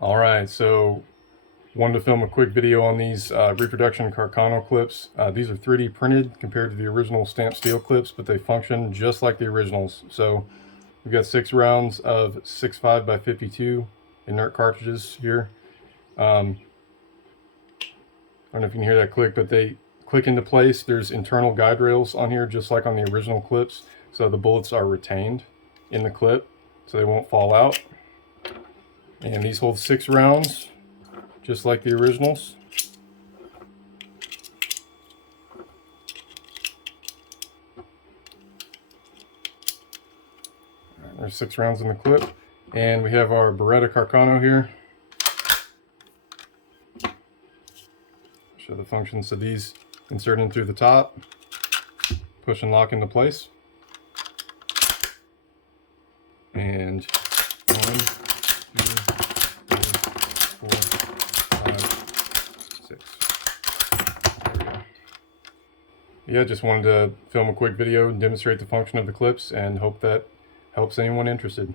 Alright, so wanted to film a quick video on these reproduction Carcano clips. These are 3D printed compared to the original stamped steel clips, but they function just like the originals. So we've got 6 rounds of 6.5 by 52 inert cartridges here. I don't know if you can hear that click, but they click into place. There's internal guide rails on here just like on the original clips, so the bullets are retained in the clip so they won't fall out. And these hold 6 rounds just like the originals. There's 6 rounds in the clip, and we have our Beretta Carcano here. Show the functions. So these insert in through the top, push and lock into place, and 1, 2, 3, 4, 5, 6. There we go. Yeah, just wanted to film a quick video and demonstrate the function of the clips, and hope that helps anyone interested.